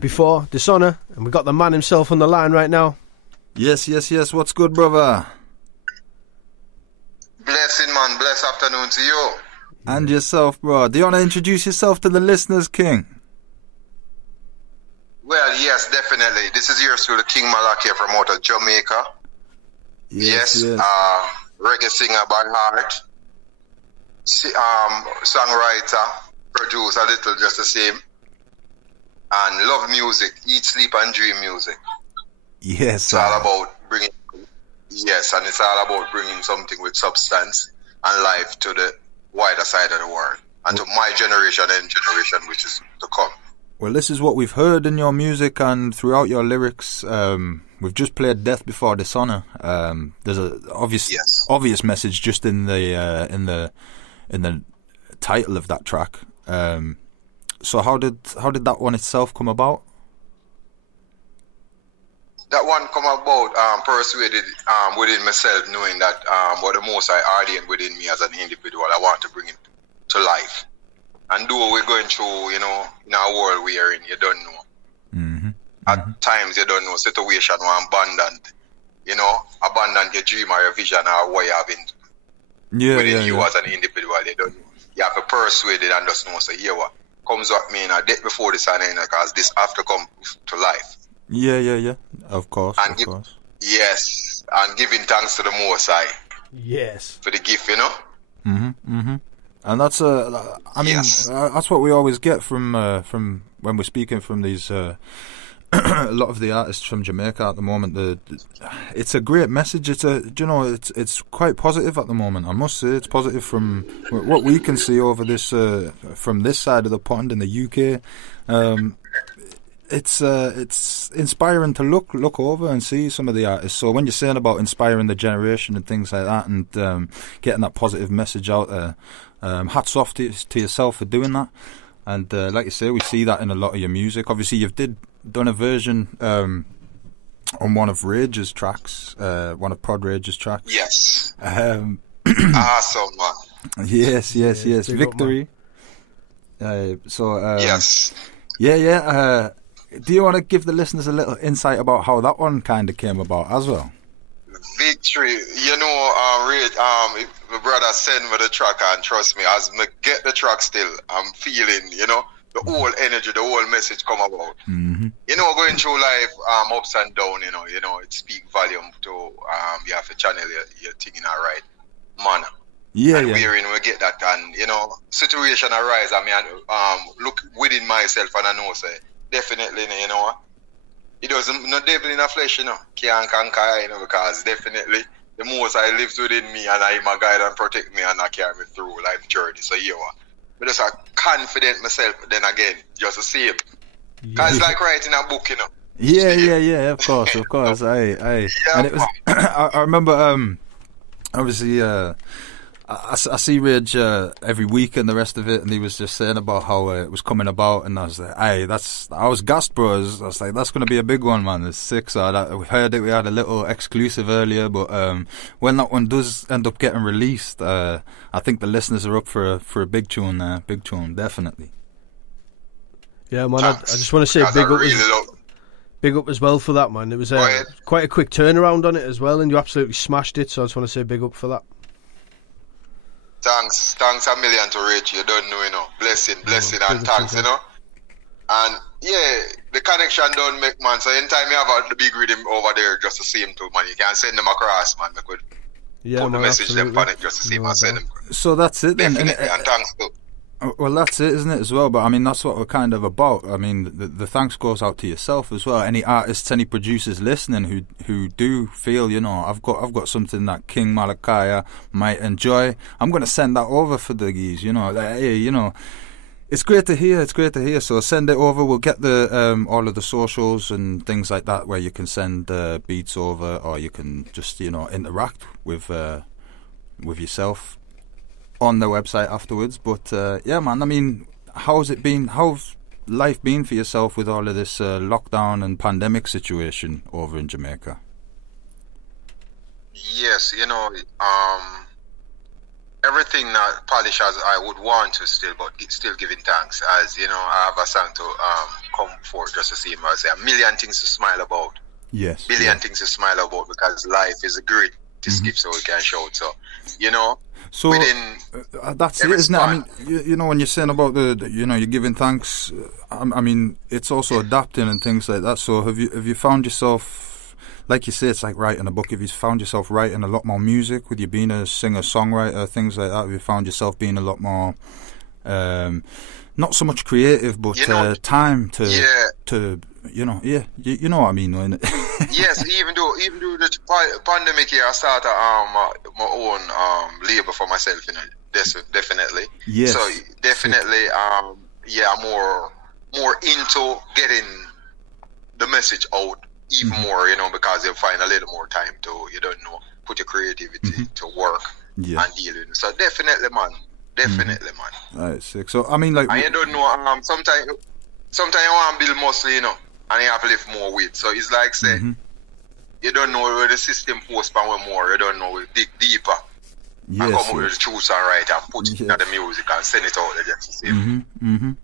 before, Dishonor, and we got the man himself on the line right now. Yes. What's good, brother? Blessing, man. Blessed afternoon to you. And yourself, bro. Do you want to introduce yourself to the listeners, King? Well, yes, definitely. This is yours truly, King Malakyiah from out of Jamaica. Yes. Reggae singer by heart. Songwriter, producer, a little just the same. And love music, eat, sleep, and dream music. Yes. It's all about bringing. Yes, and it's all about bringing something with substance and life to the wider side of the world, and to my generation and generation which is to come. Well, this is what we've heard in your music and throughout your lyrics. We've just played "Death Before Dishonor." There's a obvious message just in the title of that track. So how did that one itself come about? That one come about persuaded within myself, knowing that what the Most High ordained within me as an individual, I want to bring it to life. And though we're going through, in our world we are in, you don't know. Mm-hmm. At times you don't know situation or abandoned, abandon your dream or your vision or what you have within you as an individual. You don't know. You have to persuade it and just know, so here what comes up me in a death before this and because this have to come to life. Yeah. Of course. Yes, and giving thanks to the Most High. Yes. For the gift, Mm-hmm. And that's that's what we always get from when we're speaking from these a lot of the artists from Jamaica at the moment. It's a great message. It's quite positive at the moment. I must say it's positive from what we can see over this from this side of the pond in the UK. It's inspiring to look over and see some of the artists. So when you're saying about inspiring the generation and things like that, and getting that positive message out there, hats off to yourself for doing that. And like you say, we see that in a lot of your music. Obviously, you've done a version on one of Rage's tracks, one of Prod Rage's tracks. Yes. Awesome, man. Yes. Victory. Yes. Yeah. Do you want to give the listeners a little insight about how that one kind of came about as well? Victory, my brother sent me the track, and trust me, as me get the track still, I'm feeling, the whole energy, the whole message come about. Mm-hmm. Going through life, ups and down, it speak volume to, you have to channel your thing in a right manner. Yeah. Wherein we get that, and, situation arise, look within myself, and I know, say, definitely, it doesn't, no devil in the flesh, can't conquer, because definitely the Most I lives within me, and I my guide and protect me, and I carry me through life journey. So but just confident myself. Then again, just the same. Cause it's like writing a book, Yeah. Of course. Aye. And it was. I remember. Obviously, I see Rage every week and the rest of it, and he was just saying about how it was coming about, and I was like, I was gassed, bro. I was like, that's going to be a big one, man. It's sick. So we heard it. We had a little exclusive earlier, but when that one does end up getting released, I think the listeners are up for a big tune there. Big tune, definitely. Yeah, man. I just want to say big up as well for that, man. It was quite a quick turnaround on it as well, and you absolutely smashed it. So I just want to say big up for that. Thanks a million to Rich. You don't know, blessing, and thanks, And the connection don't make, man. So anytime you have the big rhythm over there, just to see him too, man, you can send them across, man. We could put the message them on it just to see him and send them. So that's it then. Definitely, and thanks too. Well, that's it, isn't it, as well? But I mean, that's what we're kind of about. I mean, the thanks goes out to yourself as well. Any artists, any producers listening who do feel, I've got something that King Malakyiah might enjoy. I'm going to send that over for the guys. It's great to hear. So send it over. We'll get the all of the socials and things like that where you can send beats over, or you can just interact with yourself on the website afterwards. But yeah, man, I mean, how's life been for yourself with all of this lockdown and pandemic situation over in Jamaica? Yes, everything not polished as I would want to still, but still giving thanks. As you know, I have a song to come forth just to see him. I say a million things to smile about. Yes. Billion things to smile about, because life is a greatest gift, so we can show it. So, you know. So that's it, isn't it? I mean, you know, when you're saying about the you know, you're giving thanks. I mean, it's also adapting and things like that. So have you found yourself, like you say, it's like writing a book. Have you found yourself writing a lot more music with you being a singer, songwriter, things like that? Have you found yourself being a lot more, not so much creative, but time to you know, you know what I mean, don't it? Yes, even though the pandemic here, I started my own label for myself, you know, definitely. Yes. So definitely, I'm more into getting the message out even more, you know, because you find a little more time to, you don't know, put your creativity to work and deal with it. So definitely, man. Alright, sick. So I mean, like, I don't know. Sometimes you want to build muscle, you know, and you have to lift more weight. So it's like say, you don't know where the system posts power more. You don't know where dig deeper. Yes, and come with the truth and right and put it in the music and send it out there just to see.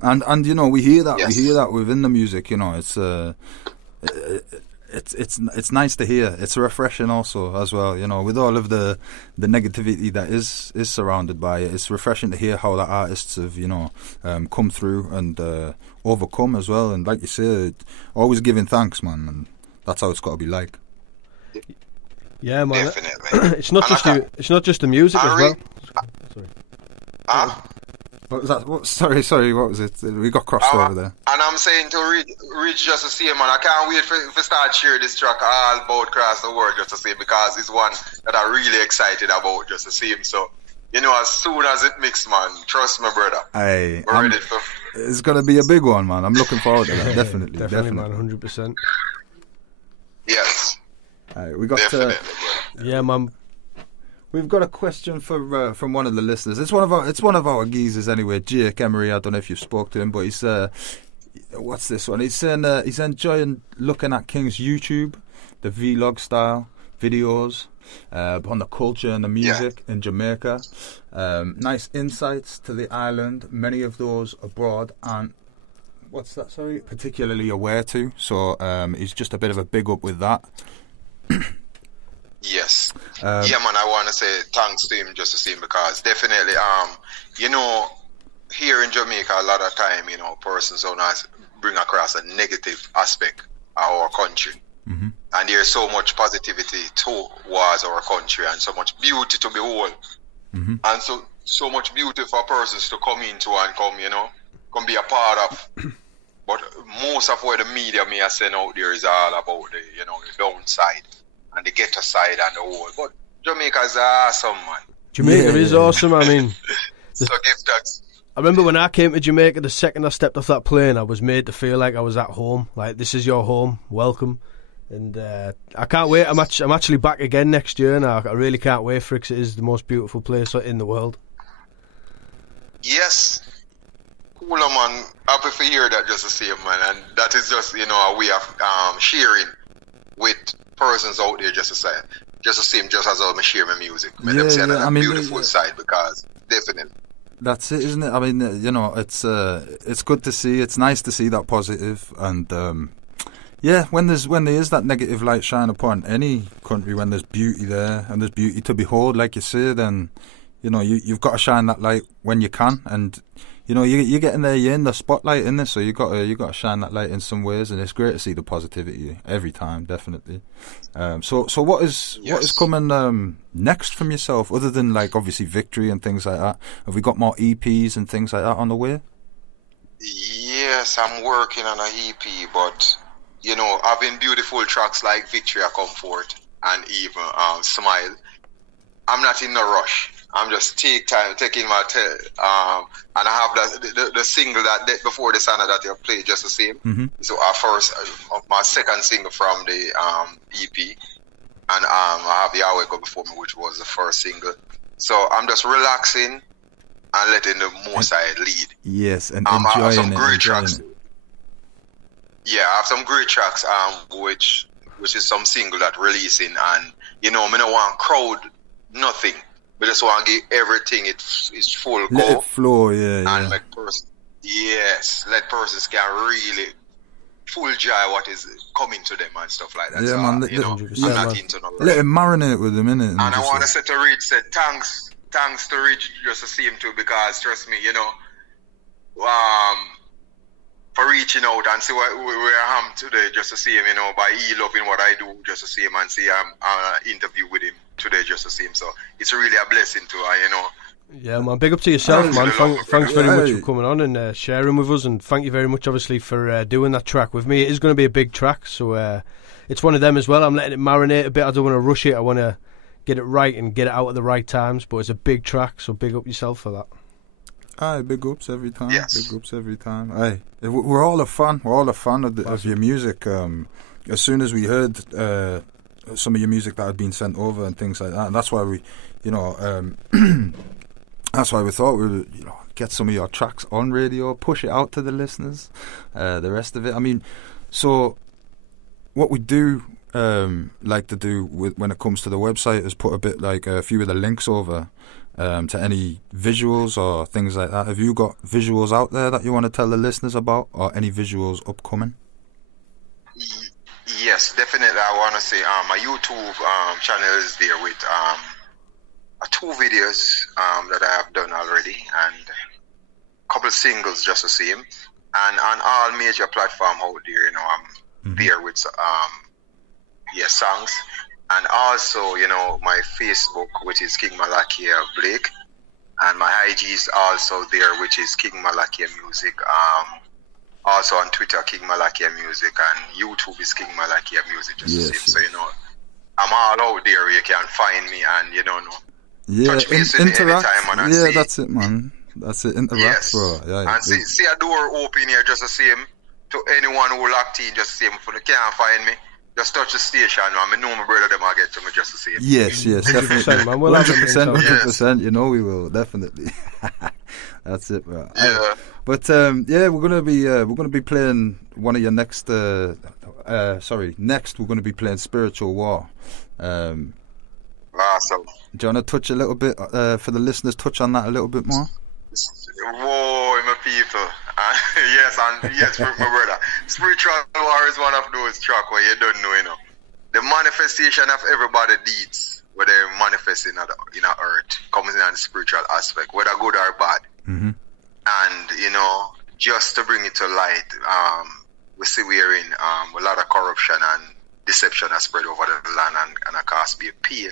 And you know, we hear that within the music. You know, it's nice to hear. It's refreshing also as well. You know, with all of the negativity that is surrounded by it, it's refreshing to hear how the artists have, you know, come through and overcome as well. And like you said, always giving thanks, man. And that's how it's got to be like. Yeah, man. Definitely. It's not just the music as well. Sorry. What was that? Sorry. What was it? We got crossed over there. And I'm saying to reach just to see him, man. I can't wait for start share this track all about across the world just to see, because it's one that I'm really excited about just to see him. So, you know, as soon as it mix, man, trust me, brother. It's gonna be a big one, man. I'm looking forward to that. Definitely, man. 100%. Yes. We got yeah, man. We've got a question from one of the listeners. It's one of our geezers anyway, Jake Emery. I don't know if you've spoke to him, but he's what's this one? He's saying he's enjoying looking at King's YouTube, the vlog style videos on the culture and the music in Jamaica. Nice insights to the island. Many of those abroad aren't particularly aware to. So he's just a bit of a big up with that. Yes. Man, I want to say thanks to him just to see him, because definitely, you know, here in Jamaica, a lot of time, you know, persons don't bring across a negative aspect of our country. And there's so much positivity towards our country and so much beauty to behold. And so much beauty for persons to come into and come be a part of. But most of what the media may send out there is all about the, you know, the downside and the ghetto side and the whole. But Jamaica is awesome, man. Jamaica is awesome. I mean, so give thanks. I remember when I came to Jamaica, the second I stepped off that plane, I was made to feel like I was at home. Like, this is your home, welcome. And I can't wait. I'm actually back again next year, and I really can't wait for it, 'cause it is the most beautiful place in the world. Yes. Cool, man. Happy to hear that just to see him, man. And that is just, you know, a way of sharing with persons out there just to see him, just as I share my music. Them say that beautiful side, because definitely. That's it, isn't it? I mean, you know, it's good to see. It's nice to see that positive, and when there is that negative light shine upon any country, when there's beauty there and there's beauty to behold, like you say, then you know you've got to shine that light when you can, and you know you're getting there, you're in the spotlight in this, so you got to shine that light in some ways, and it's great to see the positivity every time, definitely. So what is coming next from yourself, other than like obviously Victory and things like that? Have we got more EPs and things like that on the way? Yes, I'm working on an EP, but you know, having beautiful tracks like Victory, Comfort, and even Smile, I'm not in a rush. I'm just taking my time, and I have the single that before the song that you played just the same. So my second single from the EP, and I have Yahweh Go Before Me, which was the first single. So I'm just relaxing and letting the more side lead. Yes, and I have some enjoying great it. tracks. Yeah, I have some great tracks, which is some single that releasing, and you know, me no want crowd nothing. We just want to give everything its full go. Let it flow, And let persons can really full joy what is coming to them and stuff like that. Yeah, so, man. I'm not into no Let it marinate with them, innit? And I want to say to Rich, thanks to Rich just to see him too, because trust me, for reaching out and see where I am today, just to see him, by he loving what I do, just to see him and see interview with him today, just to see him. So it's really a blessing to Yeah, man. Big up to yourself, man. Thanks very much for coming on and sharing with us, and thank you very much, obviously, for doing that track with me. It is going to be a big track, so it's one of them as well. I'm letting it marinate a bit. I don't want to rush it. I want to get it right and get it out at the right times, but it's a big track, so big up yourself for that. Aye, big ups every time. Yes. Big ups every time. Aye, we're all a fan. We're all a fan of your music. As soon as we heard some of your music that had been sent over and things like that, and that's why we, that's why we thought we would, get some of your tracks on radio, push it out to the listeners. The rest of it, I mean, so what we do like to do when it comes to the website is put a few of the links over. To any visuals or things like that. Have you got visuals out there that you want to tell the listeners about, or any visuals upcoming? Yes, definitely. I want to say my YouTube channel is there with 2 videos that I have done already, and a couple of singles just the same. And on all major platforms out there, I'm there with songs. And also, my Facebook, which is King Malakyiah Blake, and my IG is also there, which is King Malakyiah Music. Also on Twitter, King Malakyiah Music, and YouTube is King Malakyiah Music. So I'm all out there. You can find me, and touch base with me anytime. And see. That's it, man. That's it. Interact, bro. Yeah, and see a door open here, just the same to anyone who locked in, just the same. If you can't find me, just touch the station, man. I know my brother them will get to me just to see it. Yes, definitely. 100%, we will, definitely. That's it, bro. Yeah. But we're gonna be playing one of your next next we're gonna be playing Spiritual War. Awesome. Do you want to touch a little bit for the listeners, touch on that a little bit more? Whoa, my people. Yes, my brother. Spiritual War is one of those tracks where you don't know, the manifestation of everybody deeds, where they're manifesting in earth, comes in the spiritual aspect, whether good or bad. Mm-hmm. And, just to bring it to light, we see we're in a lot of corruption and deception has spread over the land, and it causes be a pain.